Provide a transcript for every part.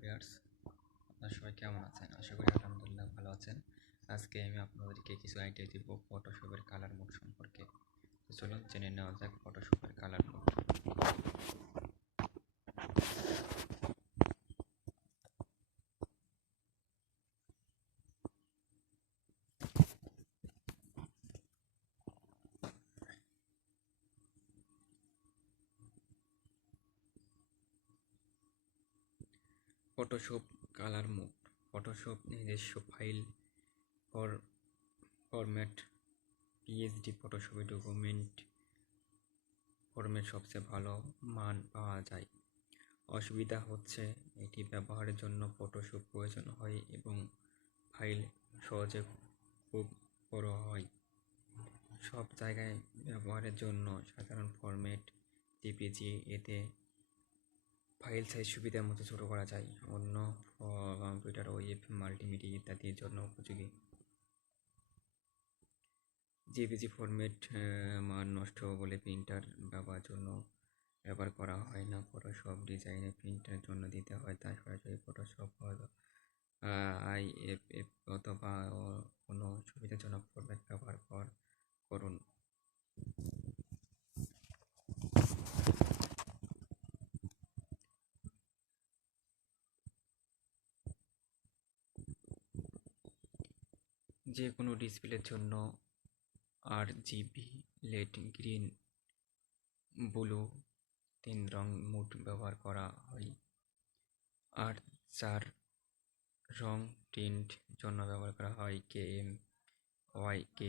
Viewers, আপনারা সবাই কেমন আছেন? আশা করি আলহামদুলিল্লাহ ভালো আছেন। আজকে আমি আপনাদেরকে কিছু আইডিয়া দিব ফটোশপের কালার মোড সম্পর্কে। তো চলুন জেনে নেওয়া যাক ফটোশপের colour mode. Photoshop colour mode. Photoshop নিজস্ব ফাইল ফরম্যাট পিএসডি ফটোশপে ডকুমেন্ট ফরম্যাট সবচেয়ে ভালো মান পাওয়া যায়। অসুবিধা হচ্ছে এটি ব্যবহারের জন্য ফটোশপ প্রয়োজন হয় এবং ফাইল সহজে খুব বড় হয়। সব জায়গায় ব্যবহারের জন্য সাধারণ ফরম্যাট জেপিজি, এতে ফাইল সাইজ সুবিধা মতো ছোট করা যায়। অন্য কম্পিউটার, ওয়েব, মাল্টিমিডিয়া ইত্যাদির জন্য উপযোগী। জেপিজি ফরম্যাট মান নষ্ট বলে প্রিন্টার ব্যবহার করা হয় না। ফটোশপ ডিজাইনে প্রিন্টারের জন্য দিতে হয়, তাই সরাসরি ফটোশপ আইএফএফ অথবা কোনো সুবিধাজনক ফরম্যাট ব্যবহার করুন। যে কোনো ডিসপ্লের জন্য RGB, লেড, গ্রিন, ব্লু 3 রং মোড ব্যবহার করা হয়। আর 4 রং প্রিন্ট জন্য ব্যবহার করা হয় KMYK।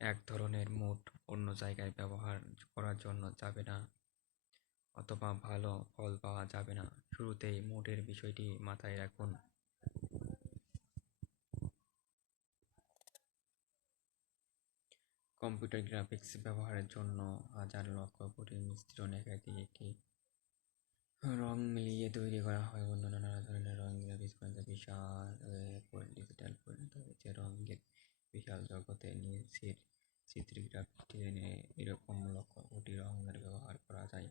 এক ধরনের মোড অন্য জায়গায় ব্যবহার করার জন্য যাবে না অথবা ভালো ফল পাওয়া যাবে না। শুরুতেই মোডের বিষয়টি মাথায় রাখুন। কম্পিউটার গ্রাফিক্স ব্যবহারের জন্য হাজার লক্ষ কোটি মিশ্রণ একই রং মিলিয়ে তৈরি করা হয়। অন্যান্য নানা ধরনের রং গ্রাফিক্স বিশাল ডিজিটাল পরিণত হয়েছে। রঙের বিশাল জগতে নিচের চিত্রে গ্রাফিক্স এরকম লক্ষ কোটি রঙের ব্যবহার করা যায়।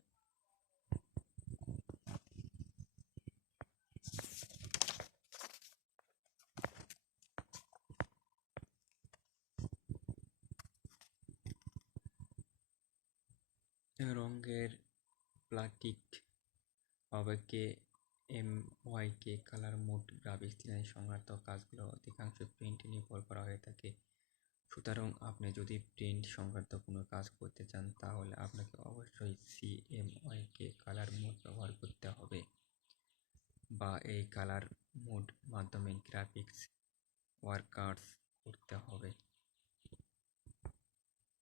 রঙের প্লাস্টিক হবে KMYK colour mode graphics design সংক্রান্ত কাজগুলো অধিকাংশ প্রিন্ট নির্ভর করা হয়ে থাকে। সুতরাং আপনি যদি প্রিন্ট সংক্রান্ত কোনো কাজ করতে চান তাহলে আপনাকে অবশ্যই CMYK কালার মোড ব্যবহার করতে হবে, বা এই কালার মোড মাধ্যমে গ্রাফিক্স ওয়ার্কার্স